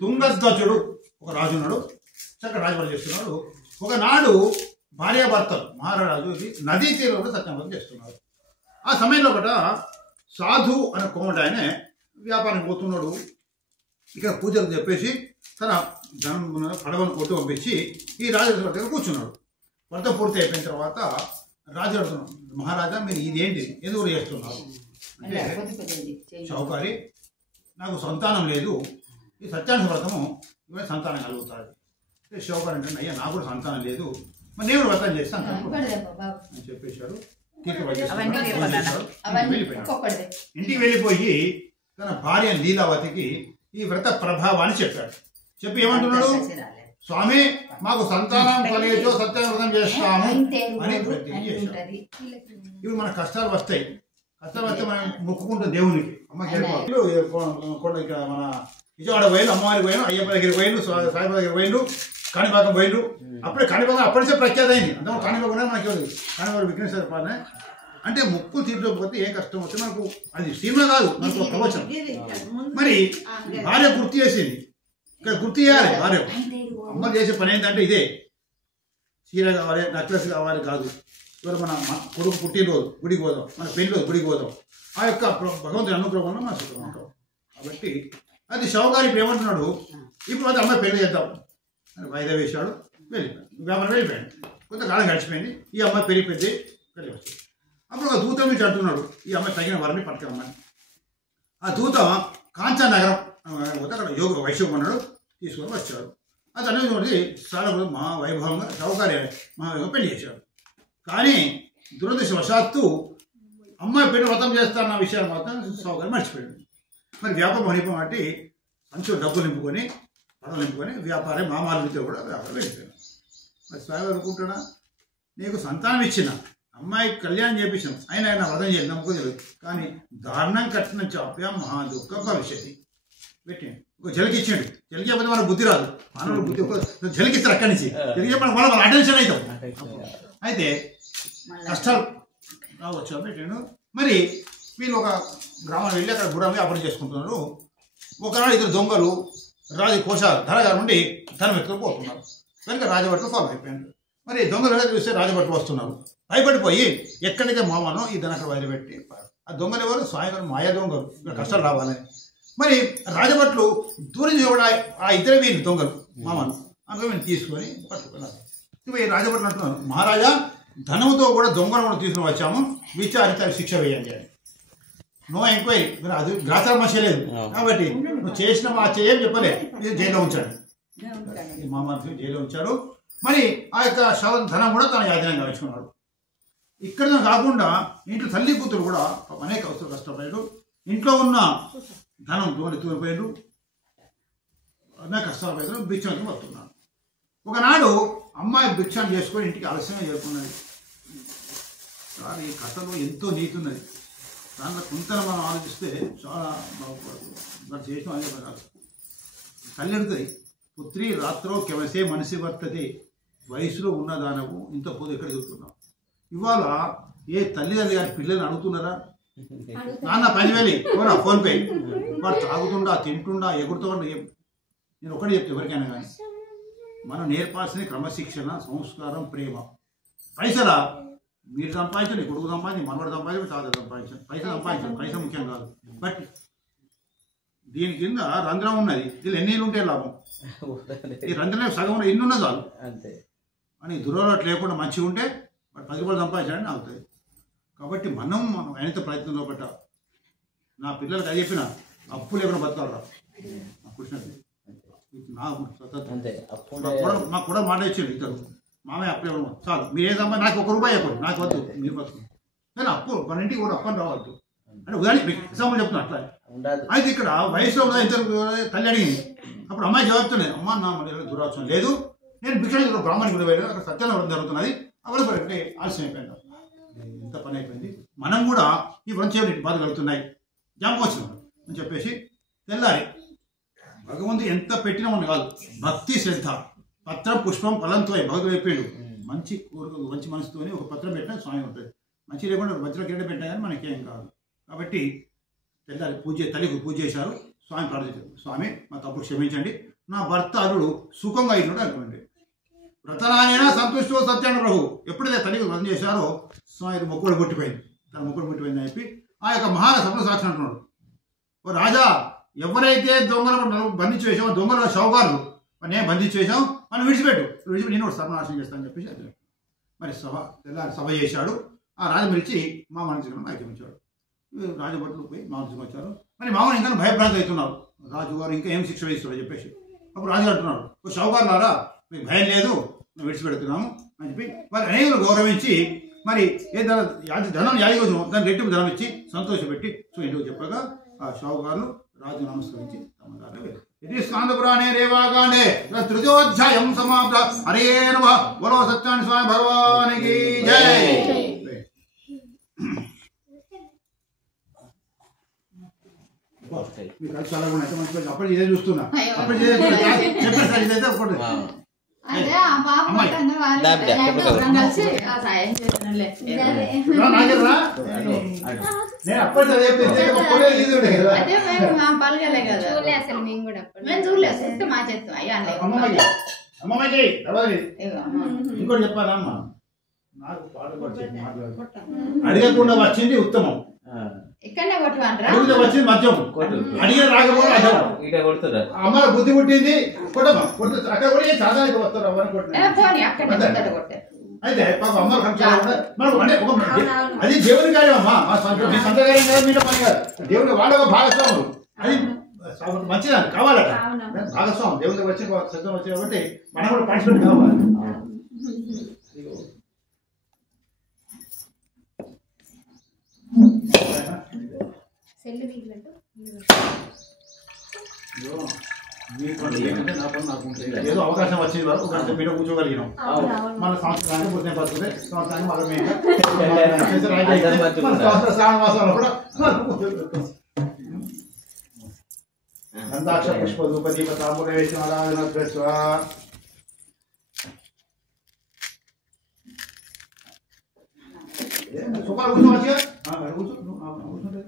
తుంగధ్వజుడు ఒక రాజు ఉన్నాడు, చక్కగా రాజుపాలన చేస్తున్నాడు. ఒకనాడు భార్యాభర్తలు మహారాజు నదీ తీరంలో సత్యాగ్రహం చేస్తున్నారు. ఆ సమయంలో ఒకట సాధు అనే కోమటి ఆయన వ్యాపారానికి పోతున్నాడు. ఇక్కడ పూజలు చెప్పేసి తన ధనం పడవను కొట్టు పంపించి ఈ రాజు దగ్గర కూర్చున్నాడు. వ్రతం పూర్తి అయిపోయిన తర్వాత రాజు అడుగుతున్నాడు, మహారాజా మీరు ఇదేంటి ఎందుకు చేస్తున్నారు అంటే, షౌకారి నాకు సంతానం లేదు, ఈ సత్యాగ్రహ వ్రతము ఇవన్నీ సంతానం కలుగుతాడు. షౌకారి అంటే అయ్యా నాకు కూడా సంతానం లేదు, మరి నేను వ్రతం చేస్తాను అని చెప్పేశాడు. ఇంటికి వెళ్ళిపోయి తన భార్య లీలావతికి ఈ వ్రత ప్రభావాన్ని చెప్పాడు. చెప్పి ఏమంటున్నాడు, స్వామి మాకు సంతానం కలిగేచో సత్యాగ్రహం చేస్తాము అని ప్రతిజ్ఞ చేశాడు. ఇప్పుడు మన కష్టాలు వస్తాయి, కష్టాలు వస్తే మనం మొక్కుకుంటాం దేవునికి. అమ్మకి మన విజయవాడ పోయిన అమ్మవారికి పోయిన, అయ్యప్ప దగ్గర పోయిన, సాయిబాబా దగ్గర పోయిన, కాణిపాకం పోయిన. అప్పుడే కాణిపాకం అప్పటిసే ప్రఖ్యాత అయింది. అంటే కాణిపాకం మనకి కాణిపాకం విఘ్నేశ్వర పాలన అంటే ముక్కు తీర్చకపోతే ఏ కష్టం వస్తే మనకు అది సినిమా కాదు, మనకు ఒక ప్రవచనం. మరి భార్య గుర్తు చేసింది, ఇక్కడ గుర్తు చేయాలి భార్య. అమ్మ చేసే పని ఏంటంటే ఇదే, చీర కావాలి, నెక్లెస్ కావాలి కాదు. ఇవాళ మన కొడుకు పుట్టినరోజు గుడికి పోదాం, మన పెళ్లి రోజు గుడికి పోదాం, ఆ యొక్క భగవంతుని అనుగ్రహంలో మనం సుఖం ఉంటాం. కాబట్టి అది షౌకారి ఇప్పుడు ఏమంటున్నాడు, ఇప్పుడు అది అమ్మాయి పెళ్లి చేద్దాం అని వాయిదా వేశాడు. వెళ్ళిపోయాడు, వ్యాపారం వెళ్ళిపోయాడు. కొంతకాలం గడిచిపోయింది, ఈ అమ్మాయి పెరిగిపోయింది, పెళ్లి వస్తుంది. అప్పుడు ఒక దూత నుంచి అంటున్నాడు, ఈ అమ్మాయి తగిన వారిని పట్టుకురమ్మని. ఆ దూత కాంచా నగరం అక్కడ యోగ వైశ్యం ఉన్నాడు, తీసుకొని వచ్చాడు. అది అనేది చాలా మహా వైభవంగా షౌకారి మహావైభవంగా పెళ్లి చేశాడు. కానీ దురదృష్టవశాత్తు అమ్మాయి పెళ్లి వ్రతం చేస్తారన్న విషయాలు మాత్రం షౌకారి మర్చిపోయాడు. మరి వ్యాపారం అయిపోయి సంచులు డబ్బులు నింపుకొని పడవలు నింపుకొని వ్యాపారం మామాలతో కూడా వ్యాపారం వెళ్ళిపోయాడు. మరి స్వామి అనుకుంటాడా, నీకు సంతానం ఇచ్చిన అమ్మాయి కళ్యాణం చేపించాం, ఆయన వ్రతం చేయాలి నమ్ముకోలేదు, కానీ దారుణం కట్టిన చాప్యం మహా దుఃఖ భవిష్యత్తు పెట్టిండు. ఒక జలికి ఇచ్చాడు, జలికి చెప్పితే మనకు బుద్ధి రాదు, మానవుడు బుద్ధి జలికిస్తారు అక్కడి నుంచి జలికి చెప్పిన మనం అటెన్షన్ అవుతాం. అయితే కష్టాలు రావచ్చు పెట్టాడు. మరి వీళ్ళు ఒక గ్రామం వెళ్ళి అక్కడ గుర్రం వ్యాపారం చేసుకుంటున్నారు. ఒకనాడు ఇద్దరు దొంగలు రాజు కోశాలు ధరగారు నుండి ధనం ఎత్తుకొని పోతున్నారు. కనుక రాజభట్లు ఫాలో అయిపోయాడు. మరి దొంగలు చూస్తే రాజభట్లు వస్తున్నారు, భయపడిపోయి ఎక్కడైతే మామనో ఈ ధన అక్కడ వదిలిపెట్టి ఆ దొంగలు ఎవరు స్వామి మాయా దొంగలు, ఇక్కడ కష్టాలు రావాలని. మరి రాజభట్లు దూరం కూడా ఆ ఇద్దరు వీళ్ళు దొంగలు మామను అందులో వీళ్ళు తీసుకొని పట్టుకున్నారు. ఇప్పుడు ఈ రాజభట్లు అంటున్నారు, మహారాజా ధనంతో కూడా దొంగలు కూడా తీసుకుని వచ్చాము, విచారిత శిక్ష వేయండి అని. నో ఎంక్వైరీ, మీరు అది గ్రాచారం చేయలేదు కాబట్టి నువ్వు చేసిన మా చేయం చెప్పలే, మీరు జైల్లో ఉంచాడు. మామను జైల్లో ఉంచాడు. మరి ఆ యొక్క ధనం కూడా తన యాధీనంగా వేసుకున్నాడు. ఇక్కడ కాకుండా ఇంట్లో తల్లి కూతురు కూడా అనేక అవసరం కష్టపడ్డాడు. ఇంట్లో ఉన్న ధనం తోలిపోయాడు, అనేక కష్టాలు పడ్డాడు, భిక్షానికి వస్తున్నాడు. ఒకనాడు అమ్మాయి భిక్షాన్ని చేసుకొని ఇంటికి ఆలస్యంగా చేరుకున్నది. కానీ ఈ కథలో ఎంతో నీతి ఉన్నది. దాంట్లో కొంత మనం ఆలోచిస్తే చాలా బాగుపడుతుంది. మరి చేసిన అనే పదాలు తల్లి అడుగుతుంది, పుత్రి రాత్రో కెవసే మనిషి వర్తది, వయసులో ఉన్నదానవు ఇంత పోదు ఎక్కడ చూస్తున్నావు. ఇవాళ ఏ తల్లిదండ్రి గారి పిల్లల్ని అడుగుతున్నారా, నాన్న 10,000 పోరా ఫోన్పే, వాడు తాగుతుండా తింటుండా ఎగురుతుండా. నేను ఒకటి చెప్తే ఎవరికైనా కానీ మనం నేర్పాల్సిన క్రమశిక్షణ, సంస్కారం, ప్రేమ. పైసలా మీరు సంపాదించండి, కొడుకు సంపాదించండి, మనవాడు సంపాదించండి, తాత సంపాదించండి, పైసలు సంపాదించండి, పైసలు ముఖ్యం కాదు. బట్ దీని కింద రంధ్రం ఉన్నది, దీనిలో ఎన్ని ఉంటే లాభం, ఈ రంధ్రం సగం ఎన్ని ఉన్నా చాలు అని దురలవాటు లేకుండా మంచిగా ఉంటే 10 రూపాయలు సంపాదించాలని అవుతుంది. కాబట్టి మనం ఎంత ప్రయత్నంలో పట్ట నా పిల్లలకి అది చెప్పిన అప్పు లేకుండా బతకాలరా కృష్ణ నాకు కూడా మాట ఇచ్చాడు ఇద్దరు, మామయ్య అప్పు ఇవ్వడం చాలు, మీరు ఏం సంపాదించి నాకు 1 రూపాయి చెప్పండి, నాకు వద్దు మీరు బతుకు, కానీ అప్పు మన ఇంటికి కూడా అప్పని రావద్దు అంటే ఉదాహరణ ఎగ్జాంపుల్ చెప్తున్నా అట్లా. అయితే ఇక్కడ వయసులో ఉన్న ఇద్దరు తల్లి అడిగింది. అప్పుడు అమ్మాయి జవాబుతున్నాయి, అమ్మ నా మన దురాచరణ లేదు, నేను భిక్షణ బ్రాహ్మణి కూడా వెళ్ళాను, అక్కడ సత్యాగ్రహం జరుగుతున్నది, అవలపడి ఆలస్యం అయిపోయింది. ఎంత పని అయిపోయింది. మనం కూడా ఈ వంచేవి బాధ కలుగుతున్నాయి, జ్ఞాపకం అని చెప్పేసి తెల్లారి భగవంతుడు ఎంత పెట్టినా మనం కాదు, భక్తి శ్రద్ధ, పత్రం పుష్పం ఫలంతో భగవంతుడు అయిపోయాడు. మంచి కోరిక మంచి మనసుతోని ఒక పత్రం పెట్టినా స్వామి ఉంటుంది, మంచి లేకుండా మధ్యలో కిరీట పెట్టినా కానీ మనకేం కాదు. కాబట్టి తెల్లారి తల్లికి పూజ చేశారు, స్వామి ప్రార్థించారు, స్వామి మా తప్పుడు క్షమించండి, నా భర్త అల్లుడు సుఖంగా అయినాడు అనుకోండి. వ్రతనాయన సంతుష్టో సత్యాన ప్రభు. ఎప్పుడైతే తల్లికి వ్రతం చేశారో స్వామి మొక్కుడు పుట్టిపోయింది, తన మొక్కుడు పుట్టిపోయింది అని చెప్పి ఆ యొక్క మహాన స్వప్న సాక్షి అంటున్నాడు, ఓ రాజా, ఎవరైతే దొంగలను బంధించి వేసామో దొంగల షౌకారులు నేను బంధించి వేసాం, మనం విడిచిపెట్టి నేను సర్వనాశనం చేస్తానని చెప్పేసి మరి తెల్లారి సభ చేశాడు. ఆ రాజు పిలిచి మా మనసుకు ఐక్యమించాడు. రాజభటులు పోయి మామూలు వచ్చారు. మరి మామూలు ఇంకా భయభ్రాంతి అవుతున్నారు, రాజుగారు ఇంకా ఏం శిక్ష వేస్తారో చెప్పేసి. అప్పుడు రాజు అంటున్నారు, ఓ షౌకారులారా, మీకు భయం లేదు, మేము విడిచిపెడుతున్నాము అని చెప్పి మరి అనేకులు గౌరవించి మరి ఏ ధనం యాదిగోజు దాన్ని రెట్టింపు ధనం ఇచ్చి సంతోషపెట్టి సో ఇంటికి చెప్పగా ఆ షౌకారులు రాజు నమస్కరించి తమ దారిలో వెళ్ళారు. ఇది స్కాందపురాణే రేవాగాండే తృతీయోధ్యాయం సమాప్త. హరే నమః. బలో సత్యాని స్వామి భగవానికి జై. మీకు అది చాలా కూడా అయితే మంచిగా అప్పుడు ఇదే చూస్తున్నా, అప్పుడు చెప్పారు సార్ ఇదైతే ఒకటి నేను అప్పటి ఇంకోటి చెప్పాలమ్మా, నాకు పాట అడగకుండా వచ్చింది ఉత్తమం, అడిగితే వచ్చింది మధ్యం, అడిగే రాకపోతే అమ్మ బుద్ధి పుట్టింది కొట్టమా అక్కడ కూడా సాధారణ వస్తారు అమ్మని అయితే పాప అమ్మలు మనకు అంటే అది దేవుని కార్యం అమ్మా, మీ సొంత కార్యం కాదు, మీలో పని కాదు, దేవుని వాళ్ళ భాగస్వాములు, అది మంచిదని కావాలట. భాగస్వామి దేవుని వచ్చి సిద్ధం వచ్చి కాబట్టి మనం కూడా పార్టిసిపేట్ కావాలి. ఏదో అవకాశం వచ్చింది వరకు గంట మీద కూర్చోగలిగినాం. మన సంవత్సరానికి పుట్టిన పద్ధతి సంవత్సరానికి మళ్ళీ శ్రావణ మాసంలో కూడా గంధాక్ష పుష్ప ధూపదీప తాంబూల వేసిన ఆరాధన సుఖాలు కూర్చో మంచిగా కూర్చుంటే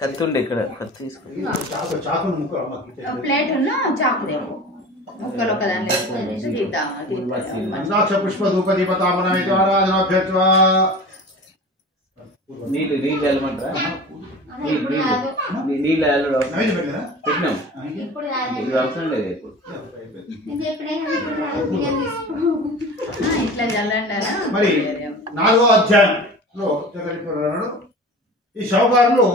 కత్తుండే ఇక్కడ కత్తి పుష్ప ధూపదీప తాంబూలం నీళ్ళు వెళ్ళమంటారా? నీళ్ళు పెట్టినాం, అవసరం లేదు ఇప్పుడు. మరి 4వ అధ్యాయంలో ఈ షౌకారులు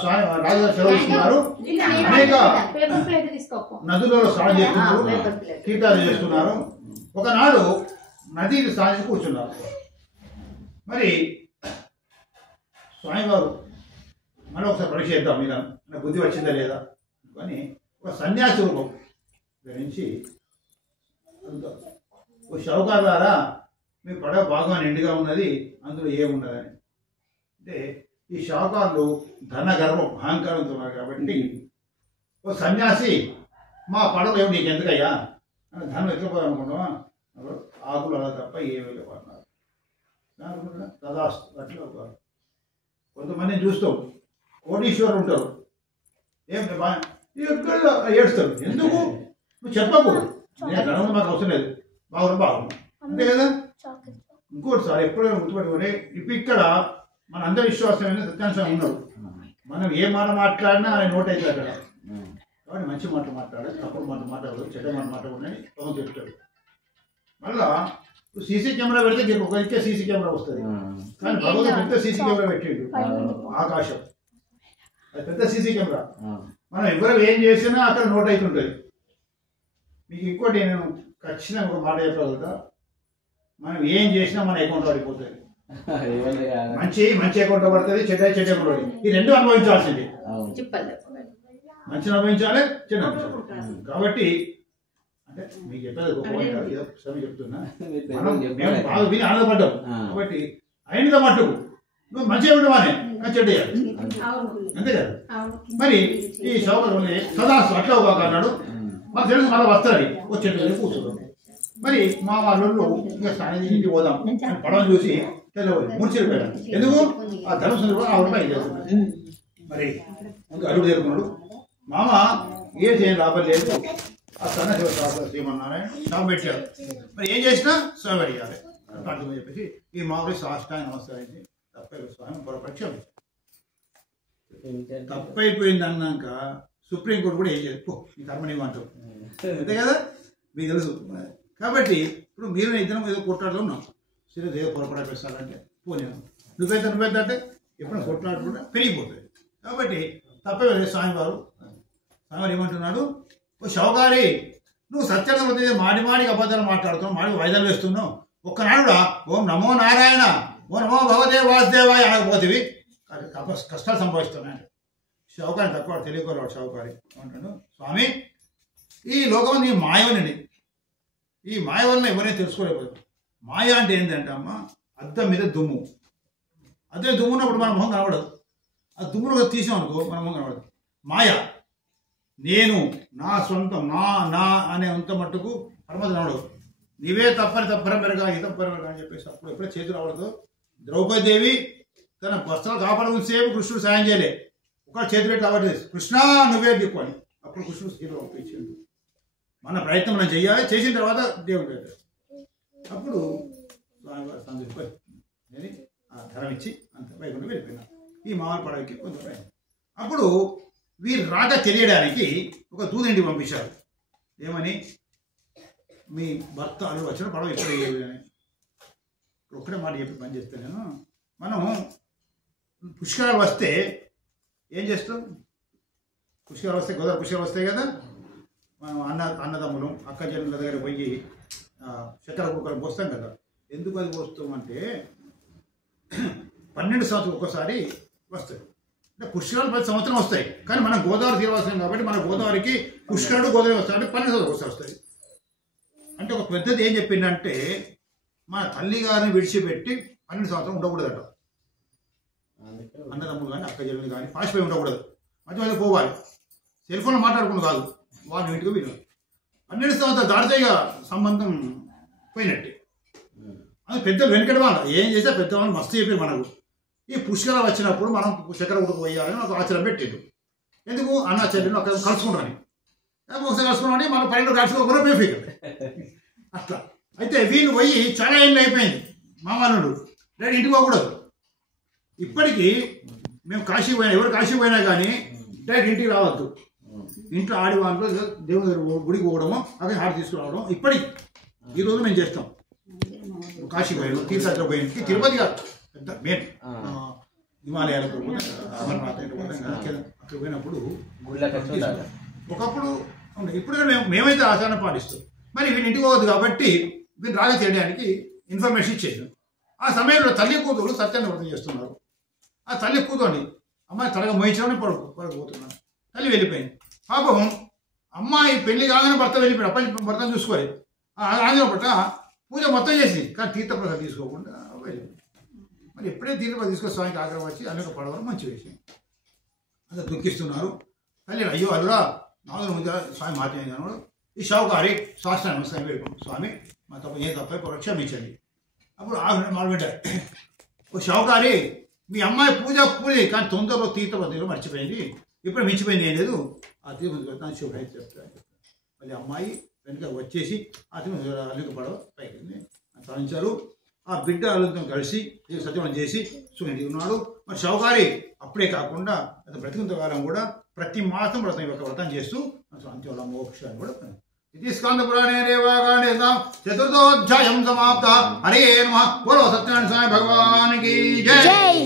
స్వామి రాజుగారు సెలవుస్తున్నారు, అనేక నదులలో స్నానం చేస్తున్నారు, కీర్తాలు చేస్తున్నారు. ఒకనాడు నదిని స్నానించి కూర్చున్నారు. మరి స్వామివారు మనం ఒకసారి పరీక్ష చేద్దాం, మీద నాకు బుద్ధి వచ్చిందా లేదా అని ఒక సన్యాసి రూపం గురించి ఓ షౌకారులారా, మీ పడవ బాగా నిండుగా ఉన్నది, అందులో ఏమున్నదని. అంటే ఈ షౌకారులు ధన గర్వం అహంకారంతో ఉన్నారు కాబట్టి ఓ సన్యాసి, మా పడవ ఏమి నీకు ఎందుకయ్యా అని ధనం ఎత్తుకోవాలనుకుంటావా, ఆకులు అలా తప్ప ఏమీ లేవన్నారు. తదాస్తు అట్లా కొంతమందిని చూస్తాం, కోటీశ్వరులు ఉంటారు, ఏం ఎక్కడ ఏడుస్తారు, ఎందుకు నువ్వు చెప్పకు, నేను ధనం మాకు అవసరం లేదు, బాగున్నా అంతే కదా. ఇంకోటి సార్ ఎప్పుడైనా గుర్తుపెట్టుకుని ఇప్పుడు ఇక్కడ మన అందరి విశ్వాసమైన సత్యాంశం ఉన్నారు, మనం ఏ మాట మాట్లాడినా ఆయన నోట్ అవుతుంది అక్కడ. కాబట్టి మంచి మాట మాట్లాడాలి, తప్పుడు మాట మాట్లాడదు, చెడ్డ మాట మాట్లాడని పవన్ చెప్తాడు. మళ్ళా సీసీ కెమెరా పెడితే ఒకరికే సీసీ కెమెరా వస్తుంది, కానీ భగవంతుడు పెద్ద సీసీ కెమెరా పెట్టిండు, ఆకాశం అది పెద్ద సీసీ కెమెరా. మనం ఎవరు ఏం చేసినా అక్కడ నోట్ అవుతుంటుంది. మీకు ఇంకోటి నేను ఖచ్చితంగా ఒక మాట చెప్పగలుగుతా, మనం ఏం చేసినా మన అకౌంట్ పడిపోతుంది. మంచి అకౌంట్ పడుతుంది, చెడ్డ అకౌంట్ పడుతుంది. ఈ రెండు అనుభవించాల్సింది, మంచిని అనుభవించాలి, చెడ్డ అనుభవించాలి. కాబట్టి అంటే మీకు చెప్పేది గొప్ప చెప్తున్నా, మనం బాగా విని ఆనందపడ్డాం. కాబట్టి అయినదో మట్టుకు నువ్వు మంచిగా ఉండవానే చెడ్డ అంతే కదా. మరి ఈ శోభ సదాసు అట్లా ఒక అన్నాడు, మాకు తెలుసు మళ్ళీ వస్తాడు, వచ్చేటప్పుడు కూర్చోడు. మరి మా వాళ్ళు ఇంకా స్నానం చేసి ఇంటికి పోదాం పడవ చూసి తెల్లబోయి ముడిచిపోయాడు. ఎందుకు ఆ ధర్మసుందరుడు ఆ పని చేస్తున్నాడు. మరి అడుగు చేరుకున్నాడు. మామ ఏం చేయని లాభం లేదు, ఆ సన్న శ్రీమన్నారాయణ శాపం పెట్టాడు. మరి ఏం చేసినా స్వామి అడిగాలి అని చెప్పేసి ఈ మామూలు సాష్టాంగ నమస్కారం తప్పైపోయి స్వామి పొరపక్ష తప్పైపోయింది అన్నాక సుప్రీంకోర్టు కూడా ఏం చేయదు, ఈ కర్మనివ్వంటావు అంతే కదా, మీకు తెలుసు. కాబట్టి ఇప్పుడు మీరు ఇద్దరం ఏదో కొట్లాడుతూ ఉన్నాం, సరే ఏదో పొరపాటు పెట్టాలంటే పోనీ నువ్వైతే అంటే ఎప్పుడైనా కొట్లాడుకుంటే పెరిగిపోతుంది. కాబట్టి తప్పే స్వామివారు ఏమంటున్నాడు, ఓ షౌకారి నువ్వు సత్యంగా పోతే మాడికి అబద్ధాలు మాట్లాడుతున్నావు, మాడికి వాయిదాలు వేస్తున్నావు. ఒక్కనాడు ఓం నమో నారాయణ ఓ నమో భగవతే వాసుదేవాయ అనకపోతేవి కష్టాలు సంభవిస్తున్నాయి. షౌకారి తక్కువ తెలియకోలేవాడు. షౌకారి ఏమంటాడు, స్వామి ఈ లోకం నీ మాయవనండి, ఈ మాయ వలన ఎవరైనా తెలుసుకోలేకపోతే. మాయ అంటే ఏంటంటే అమ్మ అద్దం మీద దుమ్ము, అదే దుమ్ము ఉన్నప్పుడు మన మొహం కనబడదు, ఆ దుమ్మును తీసామనుకో మన మొహం కనబడదు. మాయ నేను నా సొంతం నా అనే అంత మట్టుకు పరమత రావడదు. నీవే తప్పరం పెరగా ఈ తప్పరం పెరగా అని చెప్పేసి అప్పుడు ఎప్పుడైతే చేతులు రావడదు. ద్రౌపదీదేవి తన వస్త్రాలు కాపాడడం సేపు కృష్ణుడు సాయం చేయలే, ఒక చేతులు పెట్టి కాబట్టి కృష్ణ నువ్వే దిక్కుని అప్పుడు కృష్ణుడు స్థితిలో ఒప్పించింది. మన ప్రయత్నం మనం చెయ్యాలి, చేసిన తర్వాత దేవుడు పెట్టాడు. అప్పుడు స్వామివారి సంతృప్తి ఆ ధరం ఇచ్చి అంత వైకుంఠం వెళ్ళిపోయినా ఈ మామూలు పడవకి కొంత. అప్పుడు వీరు రాక తెలియడానికి ఒక దూదింటికి పంపించారు. ఏమని, మీ భర్త అల్లుడు వచ్చిన పడవ ఎప్పుడు వేయాలి అని. ఒక్కడే మాట చెప్పి పని చేస్తే నేను, మనం పుష్కరాలు వస్తే ఏం చేస్తాం, పుష్కరాలు వస్తే గోదావరి పుష్కరాలు వస్తాయి కదా, మనం అన్నదమ్ములు అక్క చెల్లెల దగ్గర పోయి చక్కెర కుక్కలు పోస్తాం కదా. ఎందుకు అది పోస్తాం అంటే 12 సంవత్సరాలు ఒక్కసారి వస్తాయి. అంటే పుష్కరాలు 10 సంవత్సరం వస్తాయి, కానీ మనం గోదావరి తీరవలసాం కాబట్టి మన గోదావరికి పుష్కరుడు గోదావరి వస్తాయంటే 12 సంవత్సరాలు ఒకసారి వస్తాయి. అంటే ఒక పెద్దది ఏం చెప్పిందంటే మన తల్లి గారిని విడిచిపెట్టి 12 సంవత్సరం ఉండకూడదట. అన్నదమ్ములు కానీ అక్క చెల్లెలు కానీ పాసిపోయి ఉండకూడదు, మధ్య మధ్య పోవాలి. సెల్ ఫోన్లో మాట్లాడుకుంటూ కాదు, వాళ్ళు ఇంటికి వీళ్ళు 12 సంవత్సరాలు దాటితే ఇక సంబంధం పోయినట్టే. అది పెద్దలు వెనకటి వాళ్ళు ఏం చేస్తే పెద్దవాళ్ళు మస్తు చెప్పారు మనకు. ఈ పుష్కరాలు వచ్చినప్పుడు మనం చక్కెర ఉడకు పోయాలని నాకు ఆచరణ పెట్టాడు. ఎందుకు అన్న చెల్లెలు అక్కడ కలుసుకుంటారని, ఒకసారి కలుసుకున్నామని మనం 12 కలుసుకోకుండా పోయి అట్లా. అయితే వీళ్ళు పోయి చాలా ఏళ్ళు అయిపోయింది. మామనుడు నేను ఇంటికి పోకూడదు. ఇప్పటికీ మేము కాశీ పోయినా, ఎవరు కాశీ పోయినా కానీ డైరెక్ట్ ఇంటికి రావద్దు. ఇంట్లో ఆడివాళ్ళు దేవుని దగ్గర గుడికి పోవడము, అదే హార్ట్ తీసుకురావడం ఇప్పటికి ఈరోజు మేము చేస్తాం. కాశీ పోయాను, తీర్థయాత్ర పోయాను, తిరుపతి కాదు పెద్ద మెయిన్ హిమాలయాలకు అమర్నాథ్ అక్కడ పోయినప్పుడు ఒకప్పుడు ఉండే. ఇప్పుడు మేమైతే ఆచరణ పాటిస్తాం. మరి వీళ్ళు ఇంటికి పోవద్దు కాబట్టి వీళ్ళు రాగా చేయడానికి ఇన్ఫర్మేషన్ ఇచ్చేసాం. ఆ సమయంలో తల్లి కూతురు సత్యాన్ని వ్రతం చేస్తున్నారు. ఆ తల్లి కూతురుని అమ్మాయి త్వరగా మోయించడం పడకపోతున్నాను. తల్లి వెళ్ళిపోయింది. పాపం అమ్మాయి పెళ్లి కాగానే భర్త వెళ్ళిపోయాడు. అప్పటి భర్తను చూసుకోలేదు. ఆంజనేయ పట్ల పూజ మొత్తం చేసింది, కానీ తీర్థప్రసాదం తీసుకోకుండా వెళ్ళిపోయింది. మరి ఎప్పుడే తీర్థప్రసాదం తీసుకొని స్వామికి ఆగ్రహం వచ్చి అనేక పడవలు మంచి వేసింది. అంతా దుఃఖిస్తున్నారు. తల్లి అయ్యో అల్లురా నాలుగు ముందు స్వామి మాట్లాడినాడు. ఈ షావుకారి శాస్త్రాన్ని నమస్కారం పెట్టుకుంటాం, స్వామి మా తప్ప ఏ తప్ప క్షమించండి. అప్పుడు మొదలుపెట్టారు, ఓ షావుకారి మీ అమ్మాయి పూజ కానీ తొందరలో తీర్థప్రసాదం మర్చిపోయింది, ఇప్పుడు మించిపోయింది ఏం లేదు, ఆ తీర్థం శుభ్రైతే చెప్తాను. మళ్ళీ అమ్మాయి వెనుక వచ్చేసి ఆ అల్లిక పడవ పైకి తరించారు. ఆ బిడ్డ అల్లుతో కలిసి సత్యవనం చేసి సూర్యుడికి ఉన్నాడు. మరి షౌకారి అప్పుడే కాకుండా బ్రతికినంత కాలం కూడా ప్రతి మాసం వ్రతం యొక్క వ్రతం చేస్తూ అంత్యోళ మోక్షాన్ని కూడా ఇది స్కంద పురాణే రేవాగానే చతుర్థోధ్యాయం సమాప్త. హరే నమః. బోలో సత్యనారాయణ స్వామి భగవానికి జై.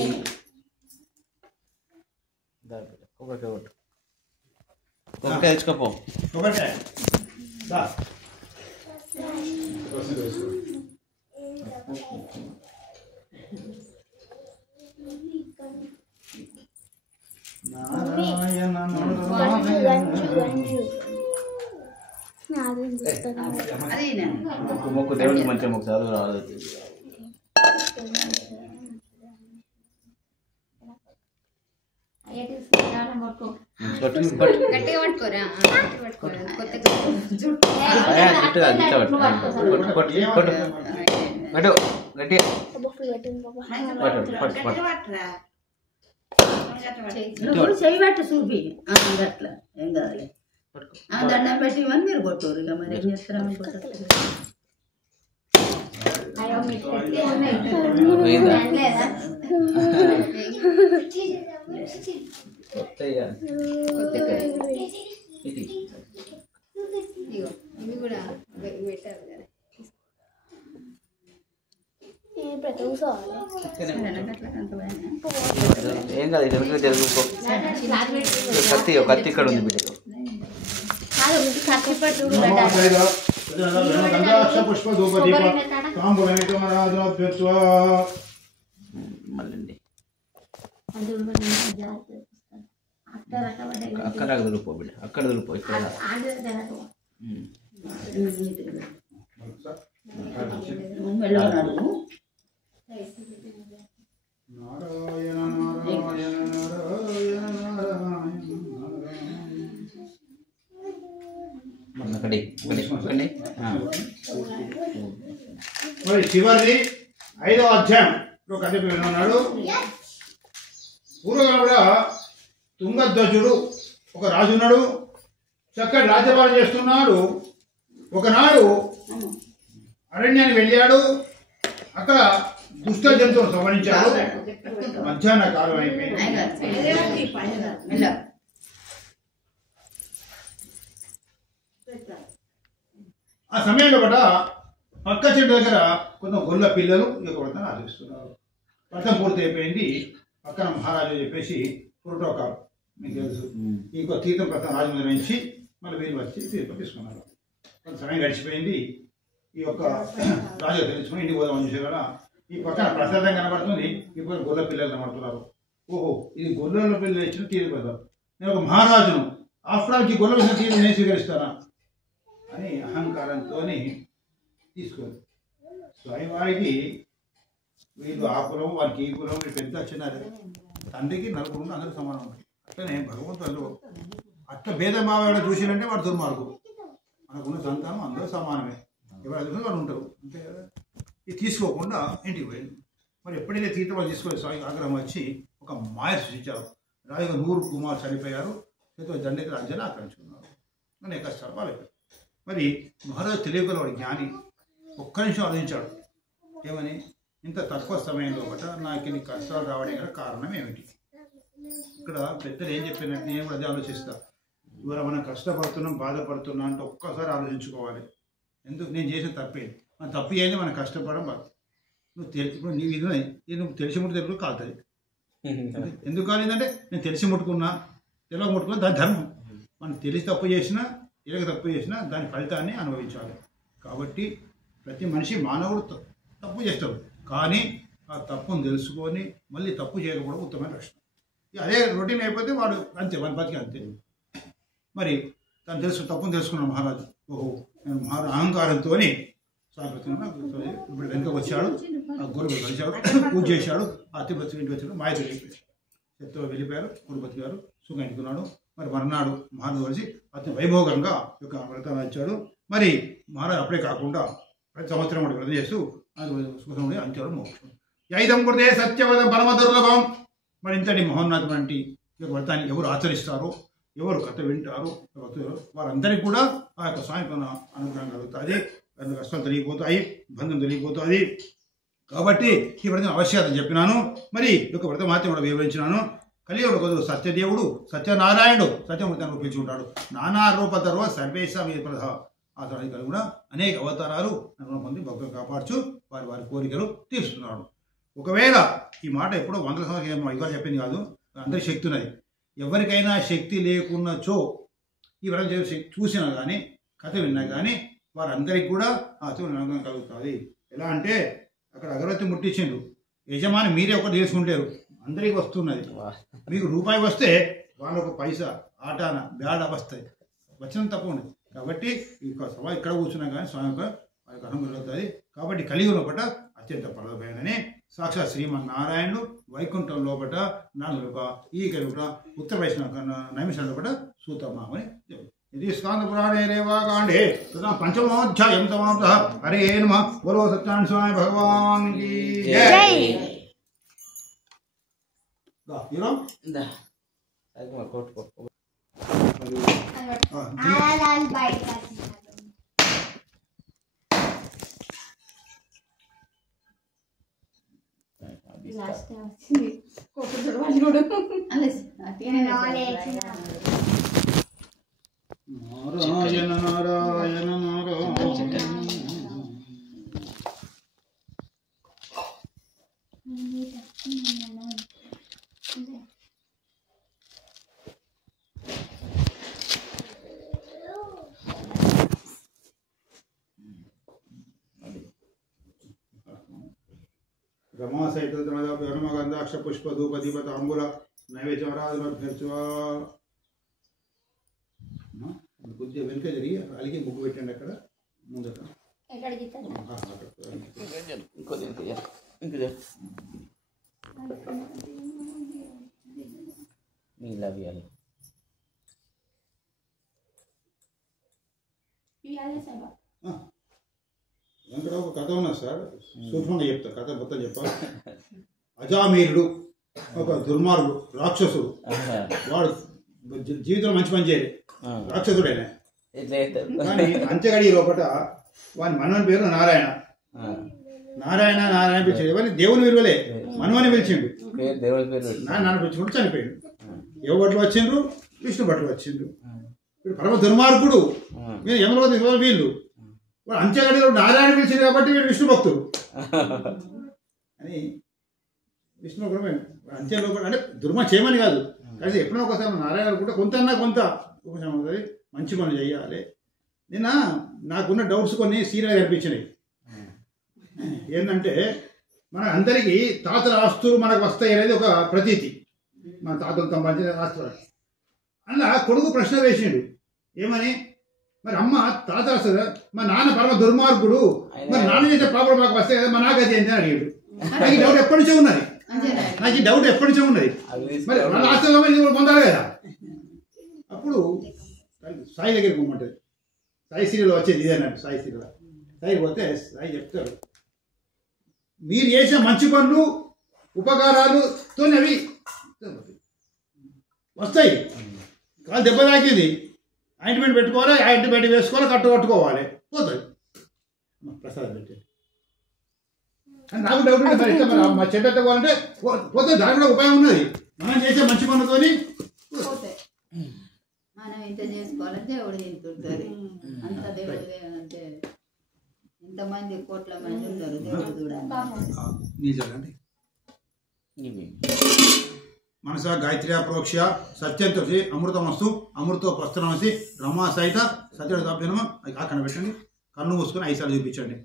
మొక్కు దేవుడికి మంచిగా మొక్కు చదువు రాదు. గట్టిగా పట్టుకోరా కొత్తగా చెయ్యి పట్టు చూపి అట్లా ఏం కావాలి దండం పెట్టి ఇవన్నీ మీరు కొట్టరు ఇక మరి ఏం చేస్తారా ఇవి కూడా పెట్టారు కదా ఏం కాదు ఇటు తెలుసుకో కత్తి ఇక్కడ ఉంది బిడ్డ పుష్ప ధూపదీప తాంబూలమిత్వమరాధనాభ్యత్వ మళ్ళీ అక్కడ దొరికిపో బిడ్డ అక్కడ దొరికిపో ఇక్కడ నారాయణ నారాయణ నారాయణ నారాయణ. మరి చివరిది 5వ అధ్యాయంలో కథ ఉన్నాడు. పూర్వకాలంలో తుంగధ్వజుడు ఒక రాజున్నాడు, చక్కటి రాజ్యపాలన చేస్తున్నాడు. ఒకనాడు అరణ్యానికి వెళ్ళాడు. అక్కడ దుష్ట జంతువును సంహరించాడు. మధ్యాహ్న కాలం అయిపోయింది. ఆ సమయంలో కూడా పక్క చెట్టు దగ్గర కొంత గొల్ల పిల్లలు ఈ యొక్క వ్రతాన్ని ఆచరిస్తున్నారు. వ్రతం పూర్తి అయిపోయింది. పక్కన మహారాజు చెప్పేసి ప్రోటోకాల్ మీకు తెలుసు, ఇంకో తీర్థం వ్రతం రాజు నిర్వహించి మళ్ళీ వీళ్ళు వచ్చి తీర్థం తీసుకున్నారు. కొంత సమయం గడిచిపోయింది. ఈ యొక్క రాజు తెలుసుకుని ఇంటికి పోదామని చూసే కదా ఈ పక్కన ప్రసాదం కనబడుతుంది, ఇప్పుడు గొల్ల పిల్లలు కనబడుతున్నారు. ఓహో, ఇది గొర్రెల పిల్లలు ఇచ్చిన తీర్థ వ్రతం, నేను ఒక మహారాజును, ఆఫ్టర్ ఆల్ ఈ గొర్రెల ఇచ్చిన తీర్థం నేను స్వీకరిస్తానా అని అహంకారంతో తీసుకోరు. స్వయంవారికి వీళ్ళు ఆ కులం వారికి ఈ కులం పెద్ద చిన్నారు, తండ్రికి నలుగురు అందరూ సమానం ఉంటాయి. అట్లనే భగవంతుడు అట్లా భేదభావాలు చూసినంటే వాడు దుర్మార్గుడు. మనకున్న సంతానం అందరూ సమానమే, ఎవరు అది వాళ్ళు ఉంటారు అంతే కదా. ఇది తీసుకోకుండా ఇంటికి పోయింది. మరి ఎప్పుడైతే తీర్థం తీసుకొని స్వామి ఆగ్రహం వచ్చి ఒక మాయ సృష్టించారు. రాజుగా 100 కుమారు చనిపోయారు, చేతితో దండకి రాజ్యాన్ని ఆక్రమించుకున్నారు. అనేక కష్టాలు వాళ్ళకి. మరి మహారాజు తెలియగల వాడు జ్ఞాని ఒక్క నిమిషం ఆలోచించాడు. ఏమని, ఇంత తక్కువ సమయంలో బట్ట నాకు ఇన్ని కష్టాలు రావడం గల కారణం ఏమిటి? ఇక్కడ పెద్దలు ఏం చెప్పినట్టు నేను కూడా అదే ఆలోచిస్తా. ఇవాళ మనం కష్టపడుతున్నాం, బాధపడుతున్నాం అంటే ఒక్కసారి ఆలోచించుకోవాలి. ఎందుకు నేను చేసిన తప్పే, మన తప్పు ఏంది, మనం కష్టపడడం బాధ. నువ్వు ఇప్పుడు నీ ఇది నువ్వు తెలిసి ముట్టు తెలుగు కాలుతుంది. ఎందుకు కాలేదంటే నేను తెలిసి ముట్టుకున్నా తెలియక ముట్టుకున్నా దాని ధర్మం. మనం తెలిసి తప్పు చేసినా తెలియక తప్పు చేసినా దాని ఫలితాన్ని అనుభవించాలి. కాబట్టి ప్రతి మనిషి మానవుడు తప్పు చేస్తాడు, కానీ ఆ తప్పును తెలుసుకొని మళ్ళీ తప్పు చేయకపోవడం ఉత్తమమైన లక్షణం. అదే రొటీన్ అయిపోతే వాడు అంతే, వాడి బతికి అంతే. మరి తను తప్పును తెలుసుకున్నాడు మహారాజు. ఓహో, నేను అహంకారంతో ఇప్పుడు వెనుకకు వచ్చాడు, ఆ గొర్రెలు కలిశాడు, పూజ చేశాడు, ఆ తిరుపతి ఇంటికి వచ్చాడు, మాయతో వెళ్ళిపోయాడు. చెత్తలో వెళ్ళిపోయారు. గురుపతి గారు సుఖం ఇంటుకున్నాడు. మరి మర్నాడు మహారాజు కలిసి అతి వైభోగంగా యొక్క వ్రతాన్ని ఇచ్చాడు. మరి మహారాజు అప్పుడే కాకుండా ప్రతి సంవత్సరం కూడా వ్రతం చేస్తూ సుఖముడి అంత్యాడు మోక్షం. ఐదం కృతే సత్యవదం పరమ దుర్లభం. మరి ఇంతటి మహోన్నతమైన వ్రతాన్ని ఎవరు ఆచరిస్తారో, ఎవరు కథ వింటారో వారందరికీ కూడా ఆ యొక్క స్వామి అనుగ్రహం కలుగుతుంది. దాని కష్టాలు తొలగిపోతాయి, బంధం తొలగిపోతుంది. కాబట్టి ఈ వ్రతం అవశ్యత చెప్పినాను. మరి ఈ యొక్క వ్రత మాత్రం కూడా వివరించినాను. కలియుగ కొద్దు సత్యదేవుడు సత్యనారాయణుడు సత్యమూర్తిని పిలుచుకుంటాడు. నానా రూపధర్వ సర్వేశ మీ ప్రధ. ఆ తర్వాత కూడా అనేక అవతారాలు పొంది భక్తులు కాపాడుచు వారి వారి కోరికలు తీరుస్తున్నాడు. ఒకవేళ ఈ మాట ఎప్పుడో 100 సంవత్సరాలు ఇవాళ చెప్పింది కాదు, అందరి శక్తి ఉన్నది. ఎవరికైనా శక్తి లేకున్నచో ఈ వ్రతం చూసినా కానీ కథ విన్నా కానీ వారందరికీ కూడా ఆ అనుగ్రహం కలుగుతుంది. ఎలా అంటే అక్కడ అగరవత్తి ముట్టించిండు, యజమాని మీరే ఒకటి తీసుకుంటారు, అందరికీ వస్తున్నది. మీకు రూపాయి వస్తే వాళ్ళకు పైసా ఆటాన బ్యాడ వస్తాయి, వచ్చిన తప్పు ఉండదు. కాబట్టి సభ ఇక్కడ కూర్చున్నా కానీ స్వామి వారికి అనుగ్రహం కలుగుతుంది. కాబట్టి కలియుగంలో పట్ల అత్యంత ఫలమైనదని సాక్షాత్ శ్రీమన్నారాయణుడు వైకుంఠం లోపట నాలుగు ఈ కలుగుట ఉత్తర వైష్ణవ నైమిషం లోపట సూతమామని ఇది స్కాంద పురాణే రేవాకాండే పంచమోధ్యాయం సమాప్త. హరే నమః. బోలో సత్యనారాయణ స్వామి భగవాన్ కీ జై. హీరో కొట్టుకో. నారాయణ నారాయణ నారాయణ. రమా సహిత గంధాక్ష పుష్ప ధూప దీప తాంబూల నైవేద్యం ఆరాధనభ్యర్చువా. కొద్దిగా వెనుక జరిగి అలిగి ముగ్గు పెట్టండి అక్కడ ముందట. వెంకట ఒక కథ ఉన్నది సార్, సూక్ష్మంగా చెప్తా. కథ మొత్తం చెప్పాలి. అజామీరుడు ఒక దుర్మార్గుడు, రాక్షసుడు. వాడు జీవితంలో మంచి పని చేయలేదు, రాక్షసుడైనా. కానీ అంత్యగడి లోపల వాని మనవని పేరు నారాయణ. నారాయణ నారాయణ పిలిచాడు. ఎవరిని దేవుని విలువలే, మనవని పిలిచిండు. నాన్న పిలుచుకుంటూ చనిపోయాడు. ఎవరి బట్టలు వచ్చిండ్రు? విష్ణు బట్టలు వచ్చిండ్రు. వీడు పరమ దుర్మార్గుడు. మీరు ఎవరో తీసుకోవాలి వీళ్ళు. వాడు అంత్యగడిలో నారాయణ పిలిచింది కాబట్టి వీడు విష్ణు భక్తుడు అని విష్ణు కూడా అంత్యంలో కూడా అంటే దుర్మ చేయమని కాదు, కానీ ఎప్పుడో ఒకసారి నారాయణ కూడా కొంత ఒకసారి అవుతుంది, మంచి పనులు చేయాలి. నిన్న నాకున్న డౌట్స్ కొన్ని సీరియల్గా కనిపించినాయి. ఏంటంటే మన అందరికీ తాతల ఆస్తులు మనకు వస్తాయి అనేది ఒక ప్రతీతి. మన తాతలు సంపాదించిన ఆస్తులు. అలా కొడుకు ప్రశ్న వేసిండు, ఏమని? మరి అమ్మ తాత వస్తుంది, మా నాన్న పరమ దుర్మార్గుడు, మరి నాన్న చేసే ప్రాబ్లం మాకు వస్తాయి కదా, మా నాకైతే ఏంటి అని అడిగాడు. నాకు ఈ డౌట్ ఎప్పటి నుంచో ఉన్నది, మరి మన ఆస్తులు పొందాలి కదా. అప్పుడు సాయి దగ్గరికి పోమంటది. సాయి సీరియల్ వచ్చేది ఇదేనండి. సాయి సీరియల్ సాయి పోతే సాయి చెప్తాడు, మీరు చేసిన మంచి పనులు ఉపకారాలుతో అవి వస్తాయి. కాలు దెబ్బ తాకింది, ఆయింట్మెంట్ పెట్టుకోవాలి, ఆయింట్మెంట్ వేసుకోవాలి, కట్టుకోవాలి, పోతుంది. ప్రసాదం పెట్టండి అని నాకు డౌట్ ఉంటుంది. మరి ఇట్లా మరి మా చెడ్డ పోవాలంటే పోతే దాని కూడా ఉపాయం ఉన్నది. మనం చేసే మంచి పనులతోని మనం ఇంత చేసుకోవాలంటే దేవుడు తింటుంటారు. అంత దేవుడు అంటే ఇంతమంది కోట్ల మంది ఉంటారు, దేవుడు చూడండి. మనస గాయత్ర్యా ప్రోక్ష్య సత్యంతో అమృతమస్తు అమృతో ప్రస్థనమసి రమా సహిత సత్యమ అక్కడ పెట్టండి. కన్ను మూసుకొని 5 సార్లు చూపించండి.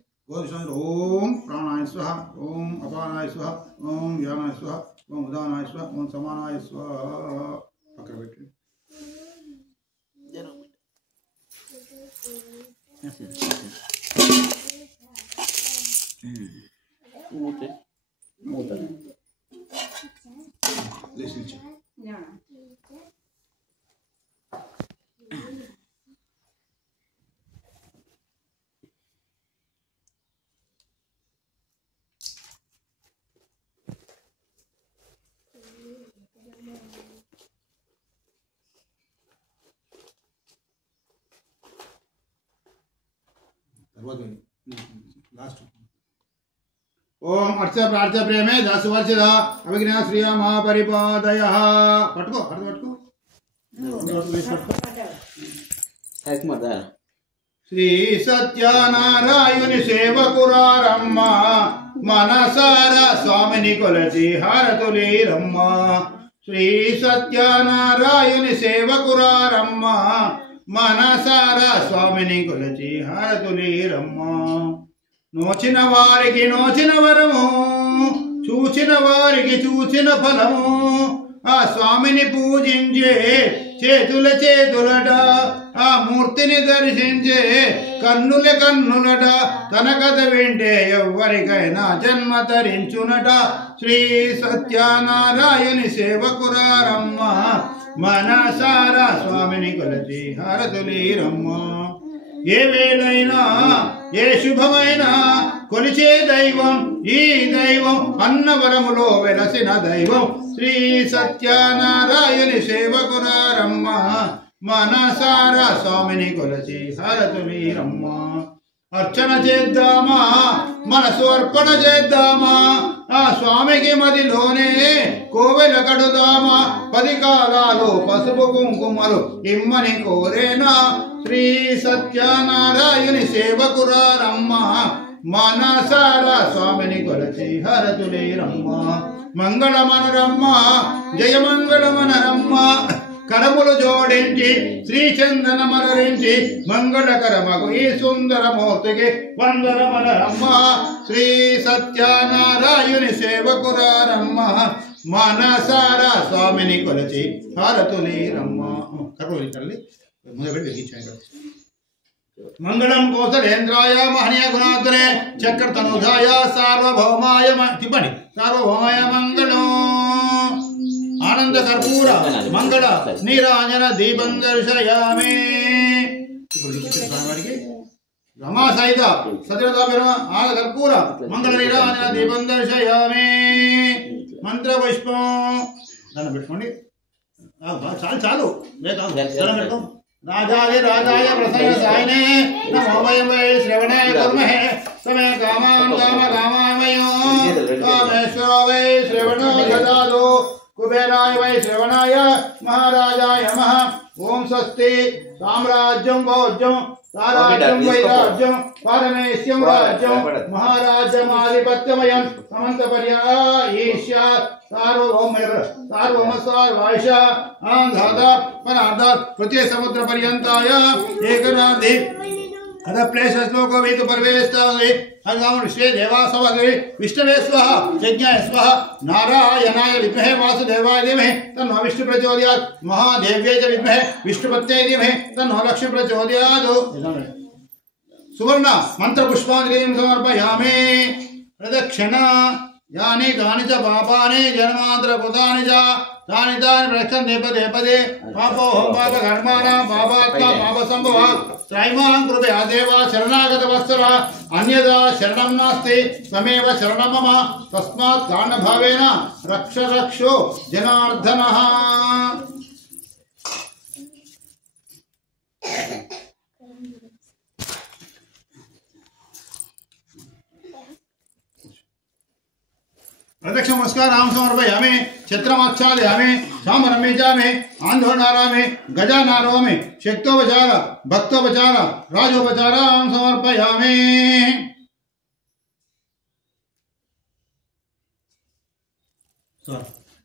ఓం ప్రాణాయ స్వహ, ఓం అపానాయ స్వహ, ఓం వ్యానాయ స్వహ, ఓం ఉదానాయ స్వహ, ఓం సమానాయ స్వహ. పక్కన పెట్టండి. లాస్ట్ ఓం అర్చ ప్రార్థ ప్రేమే దాసవర్షద అవిఘ్న శ్రీయ మహాపరిపాదయ. పట్టుకో పట్టుకో. శ్రీ సత్యనారాయణి సేవకురారమ్మ మనసార స్వామిని కొలచి హారతులీరమ్మ. శ్రీ సత్యనారాయణి సేవకురారమ్మ మనసార స్వామిని కొలచి హారతులీరమ్మ. నోచిన వారికి నోచిన వరము, చూచిన వారికి చూచిన ఫలము. ఆ స్వామిని పూజించే చేతులట ఆ మూర్తిని దర్శించే కన్నుల కన్నులట తన కథ వింటే ఎవ్వరికైనా జన్మ తరించునట శ్రీ సత్యనారాయణి సేవకురారమ్మ మనసారా స్వామిని కొలచి హారతులీరమ్మ ఏ వేళైనా ఏ శుభమైనా కొలిచే దైవం ఈ దైవం అన్నవరములో వెలసిన దైవం శ్రీ సత్యనారాయణి సేవకురారమ్మ మనసారా స్వామిని కొలచి హారతులీరమ్మ అర్చన చేద్దామా మనసు అర్పణ చేద్దామా ఆ స్వామికి మదిలోనే కోవెల కడుదామా 10 కాలాలు పసుపు కుంకుమలు ఇమ్మని కోరేనా శ్రీ సత్యనారాయణి సేవకురారమ్మ మనసారా స్వామిని కొలచి హారతులీరమ్మ మంగళమనరమ్మ జయమంగళమనరమ్మ కరములు జోడించి శ్రీచందన మలరించి మంగళకరమగు ఈ సుందరమూర్తికి వందనమనరమ్మ శ్రీ సత్యనారాయణి సేవకురారమ్మ మనసారా స్వామిని కొలచి హారతులీరమ్మ కర్రూలి తల్లి మొదలు వెలిగించాడు మంగళం కోసలేంద్రాయ మహనీయ గుణాత్రే చక్రతనుజాయ సార్వభౌమాయ తిప్పండి సార్వభౌమాయ మంగళం ఆనంద కర్పూర మంగళ నీరాజన దీపం దర్శయామి రమా సహిత సత్యదా ఆనంద కర్పూర మంగళ నీరాజన దీపం దర్శయామి మంత్ర పుష్పం దాన్ని పెట్టుకోండి చాలు చాలు పెట్టుకో రాజాది రాజాయ ప్రసన్న సాయినే నమో వయం వై శ్రవణాయ కుర్మహే సమే కామాన్ కామ కామామయో కామేశ్వర వై శ్రవణాయ దదాతు కుబేరాయ వై శ్రవణాయ మహారాజాయ నమః ఓం స్వస్తి సామ్రాజ్యం భోజ్యం సారాజ్యం వైరాజ్యం పరమేశ్యం రాజ్యం మహారాజ్యమాధిపత్యమయం సమంత పర్యాయీష్య సార్వభౌమ సార్వాయుష ఆంధాత పరార్థ ప్రత్యయ సముద్ర పర్యంతాయ ఏకనాథి అద ప్లేస్ శ్లోకో వేద పరమేశ్వరాయ హరినామ శ్రీ దేవాసవే విష్ణవే స్వః యజ్ఞాయ స్వః నారాయణాయ విద్మహే వాసుదేవాయ ధీమహి తన్నో విష్ణు ప్రచోదయాత్ మహాదేవ్యై చ విద్మహే విష్ణుపత్యై ధీమహి తన్నో లక్ష్మీ ప్రచోదయాత్ సువర్ణ మంత్ర పుష్పాంజలిం సమర్పయామి ప్రదక్షిణ యాని కాని చ పాపాని జన్మాంతర కృతాని చ तानि तानि प्रक्षन्ते पदे पदे पापो पाप कर्माणां पापात्मा पाप संभव त्रैमां कृपया देवा शरणागत वत्सल अन्यदा शरणं नास्ति त्वमेव शरणं मम तस्मात् कारणभावेन रक्ष रक्षो जनार्दनः। प्रदक्षिण नमस्कार राम समर्पयामि छत्रमाच्छादयामि सामरमेजामि आंधोनारामि गजानारोमि शक्तोपचार भक्तोपचार राजोपचार राम समर्पयामि।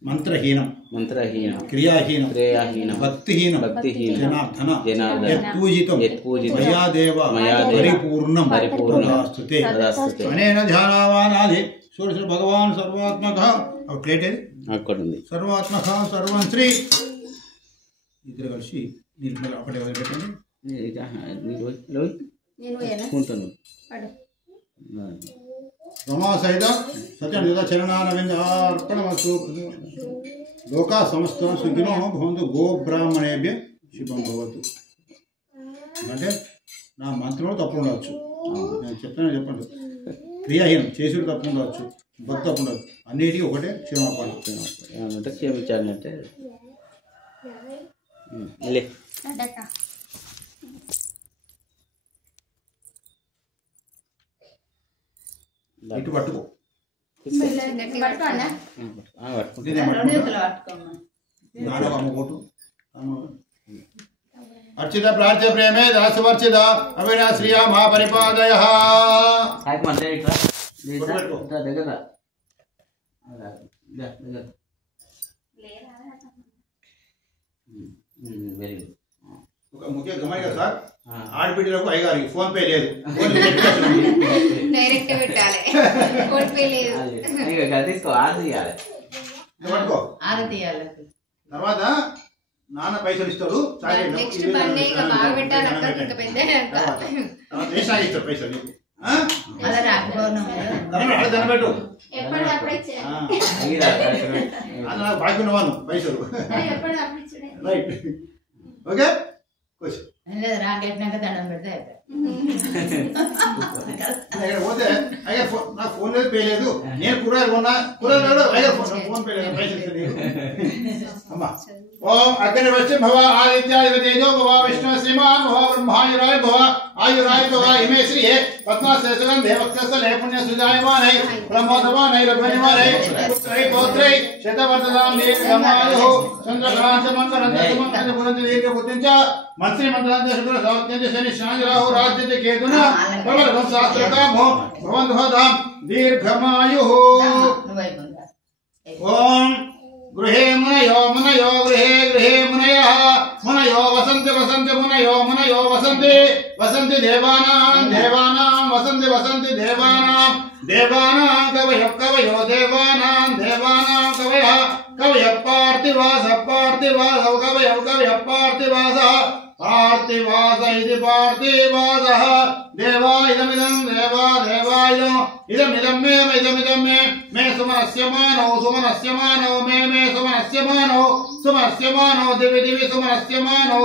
मंत्रहीनम मंत्रहीनम क्रियाहीनम क्रियाहीनम भक्तिहीनम भक्तिहीनम जनार्दन जनार्दन यत्पूजितम यत्पूजितम मया देव परिपूर्णम परिपूर्णमस्तुते तदास्तुते अनेन ध्यानावानादि सूर्य भगवान सर्वात्मक और प्लेट है सर्वात्मक सर्वश्री इधर कलसी नील अपने वाले बैठेंगे रमा सहित सत्यनिध चरणारविंदार्पणमस्तु लोका समस्त सुखिनो भवन्तु गो ब्राह्मणेभ्य शुभं भवतु। అంటే నా మంత్రంలో తప్పు ఉండవచ్చు, నేను చెప్పండి క్రియాహీనం చేసుడు తప్పు ఉండవచ్చు, భక్తి తప్పు ఉండదు, అన్నిటికీ ఒకటే క్షమాపణ అంటే క్షమించాలంటే ఇటు పట్టుకో अर्चित प्रार्थ्य प्रेमे दासवर्चित अविनाश्रिया महापरिपादयः ముఖ్య గమనిక సార్ ఆడబిడ్డలకు అయ్యగారికి ఫోన్ పే లేదు, డైరెక్ట్ పెట్టాలి, ఫోన్ పే లేదు, పట్టుకో ఆరు తీయాలి. తర్వాత నాన్న పైసలు ఇస్తాడు చాక్లెట్ నెక్స్ట్ బండి ఇక బాగా పెట్టాలి అక్క ఇంకా పెద్ద ఇస్తాడు పైసలు నీకు అలా రాకపోవడం పెట్టు ఎప్పటికప్పుడు ఇచ్చే నాకు బాకీ ఉన్నవాను పైసలు ఎప్పటికప్పుడు ఇచ్చుడే రైట్ ఓకే క్వశ్చన్ లేదు రాకెట్నాక దండం పెడితే పోతే అయ్యా నాకు ఫోన్ లేదు పే లేదు నేను కూరగాయలు కొన్నా కూరగాయలు అయ్యా ఫోన్ పే లేదు పైసలు అమ్మా ఓం అగ్ని వశ్య భవ ఆదిత్యాదివ తేజో భవ విష్ణు శ్రీమా భవ బ్రహ్మాయురాయ భవ ఆయురాయ భవ ఇమే శ్రీయే పద్మాశేషగం దేవక్షస్థలే పుణ్య సుజాయమానై బ్రహ్మోత్తమానై లభ్యనిమానై పుత్రై పౌత్రై శతవర్ధనాం దీర్ఘమాయుః చంద్రకాంత మంగళంత సుమంగళ పురంత దీర్ఘ బుద్ధించ మంత్రి మంత్రాంత శుక్ర సౌత్యంత శని శాంతి రాహు రాజ్యత కేతున ప్రబల శాస్త్రకామో భవంధోదాం దీర్ఘమాయుః ఓం గృహే మునయో మునయో గృహే గృహే మునయః మునయో వసంతి వసంతి మునయో మునయో వసంతి వసంతి దేవానాం దేవానాం వసంతి వసంతి దేవానాం దేవానాం కవయః కవయో దేవానాం దేవానాం కవయః కవయః పార్థివాస పార్థివాస కవయః కవయః పార్థివాస పార్థివాస ఇది పార్థివాసః దేవా ఇదమిదం దేవా దేవాయ ఇదమిదం మే సుమనస్య మానో మే సుమనస్య మానో దివి దివి సుమనస్య మానో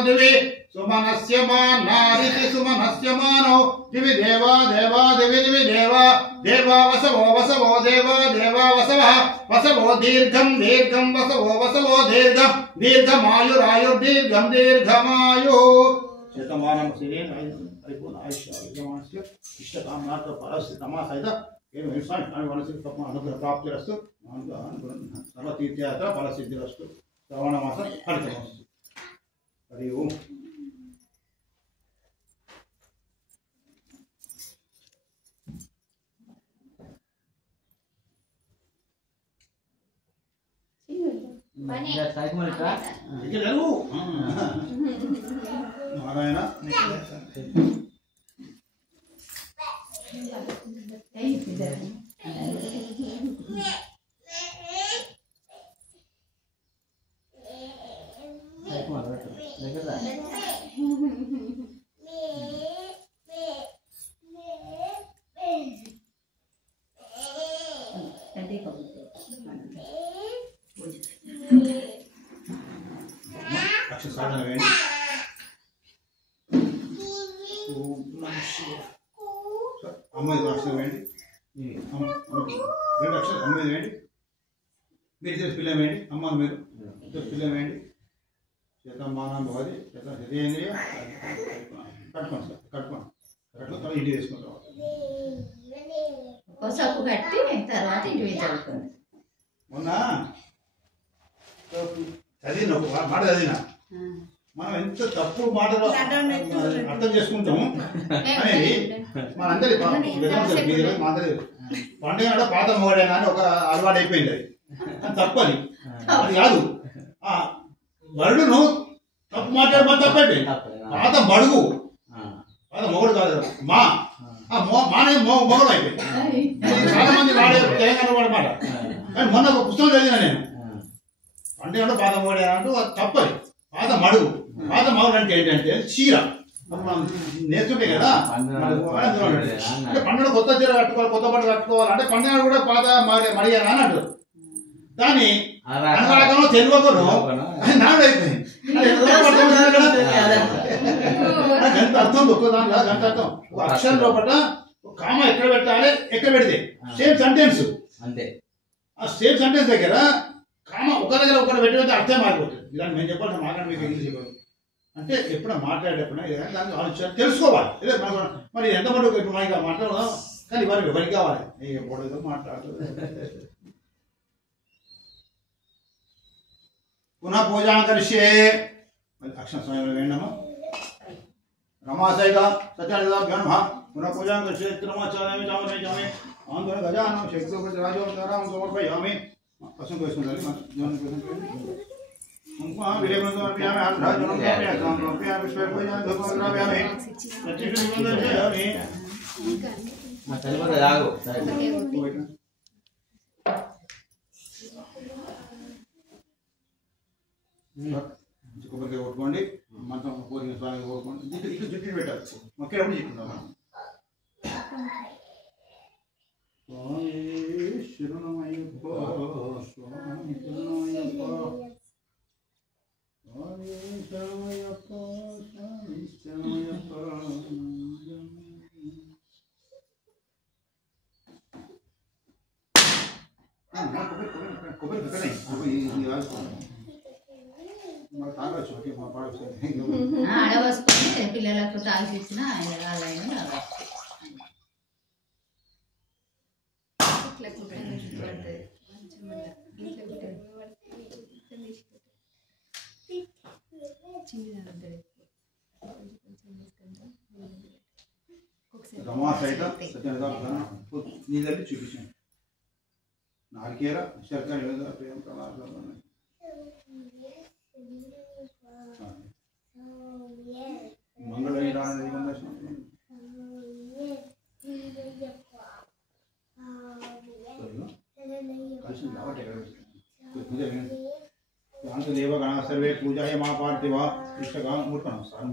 దివి సుమనస్య మానారితి సుమనస్య మానో దివి దేవా దేవా దివి దివి దేవా దేవా వసవో వసవో దేవా దేవా వసవః వసవో దీర్ఘం దీర్ఘం వసవో దీర్ఘం దీర్ఘమాయురాయుర్దీర్ఘం దీర్ఘమాయు శతమానం శ్రీరేణ పరిపూర్ణ ఆయుష్య ఇష్టకామ్నార్థ పరస్థితమా సహిత అనుగ్రహ ప్రాప్తిరస్తు సర్వతీర్థయాత్ర ఫలసిద్ధిరస్తు శ్రవణమాసం ఫలితమస్తు హరి ఓం నారాయణ సాధన వేయండి అమ్మాయి అక్షరం వేయండి రెండు అక్షరం అమ్మాయి వేయండి మీరు తెలిసి పిల్ల వేయండి అమ్మ మీరు పిల్ల వేయండి శతమానం భవతి శతేంద్రియ కట్టుకోండి సార్ కట్టుకొని ఇంటికి వేసుకుంటాం కొసపు కట్టి తర్వాత ఇంటికి చదువుకోండి మొన్న చదివిన మాట చదివిన మనం ఎంత తప్పు మాటలు అర్థం చేసుకుంటాము అనేది మనందరి పండుగ పాత మొగడేనా అని ఒక అలవాటు అయిపోయింది అది తప్పని అది కాదు బడును తప్పు మాట్లాడమని తప్పైపోయింది పాత బడుగు పాత మొగడు కాదు మానే మొగడు అయిపోయింది చాలా మంది వాడే తెలంగాణ వాడే మాట కానీ మొన్న ఒక పుస్తకం చదివిన నేను పండుగ పాత మొగడేనా అంటూ అది తప్పది పాత మడుగు పాత మడుగు అంటే ఏంటంటే చీర నేర్చుంటే కదా అంటే పండుగ కొత్త చీర కట్టుకోవాలి కొత్త బట్టలు కట్టుకోవాలి అంటే పండుగ కూడా పాత మడిగానా అని అంటారు కానీ అనగానో తెలియకను అది నాడు అయిపోయింది గంట అర్థం ఒక్క దాంట్లో గంట అర్థం ఒక అక్షరం లోపల కామ ఎక్కడ పెట్టాలి ఎక్కడ పెడితే సేమ్ సెంటెన్స్ అంతే ఆ సేమ్ సెంటెన్స్ దగ్గర కామ ఒక దగ్గర ఒకటి పెట్టితే అర్థం మారిపోతుంది ఇలాంటి మేము చెప్పాలి మాట్లాడి మీకు ఇంగ్లీష్ చెప్పాలి అంటే ఎప్పుడైనా మాట్లాడేటప్పుడు దానికి ఆలోచన తెలుసుకోవాలి ఇదే మరి ఎంతమంది ఇప్పుడు మనకి మాట్లాడదాం కానీ వారికి ఎవరికి కావాలి ఎప్పుడో మాట్లాడుతుంది పునః పూజా కరిష్యే అక్షర సమయంలో వేయండమ్మా రమాసైత సత్యాభ్యాం పునః పూజా కరిష్యే త్రిమాచార్యామి జామనే జామే ఆందోళన గజానం శక్తి రాజోపచారం సమర్పయామి పసుపు వేసుకుంటారు విలేపయామి ఆంధ్రాజనోపయామి పుష్పయామి ధూపయామి కొబ్బరికాయ కొట్టుకోండి, మంచం కోరిన స్వామి కొట్టుకోండి, ఇటు జుట్టు పెట్టాలి, మొక్కేటప్పుడు చెప్తున్నాం. స్వామి శరణమయ్యప్ప, స్వామి శరణమయ్యప్ప, స్వామి శరణమయ్యప్ప, స్వామి శరణమయ్యప్ప. కొబ్బరి ఆడవసుకొని పిల్లలకు తాగి ఇచ్చిన వాళ్ళైనా రమా సైత నీళ్ళని చూపించాను. నారికేర శర్కర ప్రేమ దేవగణ సర్వే పూజాయ మా పార్థివ ఇష్టగాం నమస్కారం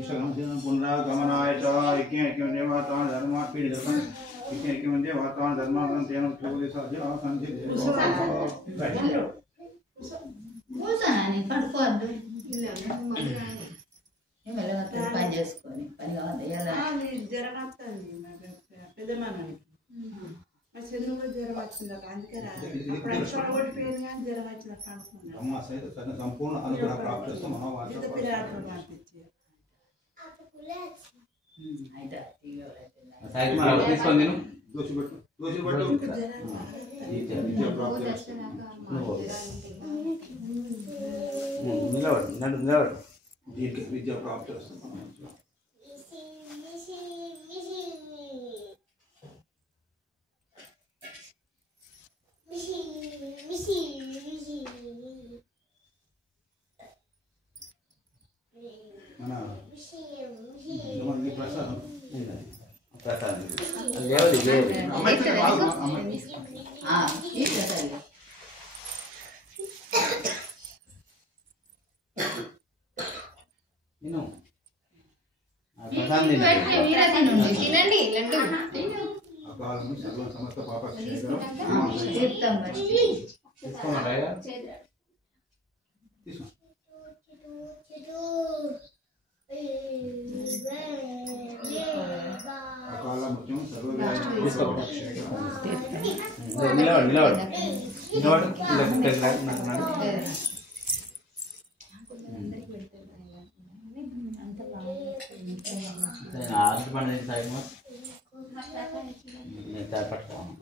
ఇష్టగాం పునరాగమనాయ ఐక్యం దేవతాన్ ధర్మా పీడి దర్శనం ఐక్యం దేవతాన్ ధర్మాన్ తేన సంధి పడుకోవద్దు పని చేసుకొని పని కావాలి జ్వరం వస్తుంది పెద్దమానానికి చెల్లు కూడా జ్వరం వచ్చింది అందుకే ఓడిపోయింది కానీ జ్వరం వచ్చినట్టు అనుకున్నాను. సంపూర్ణ అనుగ్రహ ప్రాప్తిస్తూ తీసుకొని నేను నిలబడు విద్య ప్రాప్తి వస్తుంది. మన ప్రసాదం తినండి లడ్డు అకాలం సర్వ సమస్త పాప అకాల మృత్యం సర్వ ఆరు పండుగ సాయి పట్టుకోను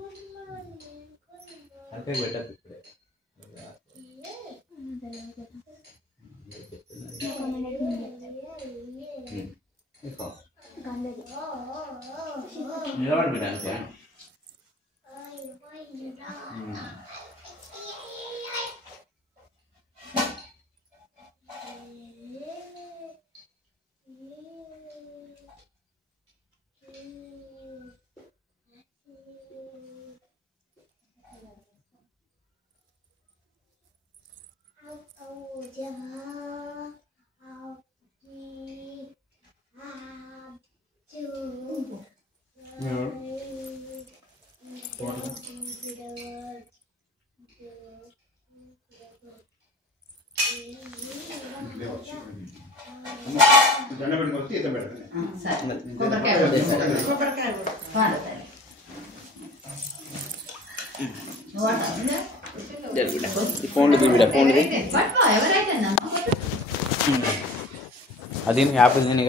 అంటే పెట్టదు ఇప్పుడే నిలబడి పెట్టాను. దండ పెట్టుకొచ్చి ఈత పెడతాను. కొబ్బరికాయ ఫోన్లు తీవిడ ఫోన్లు అది యాప్ ఉంది.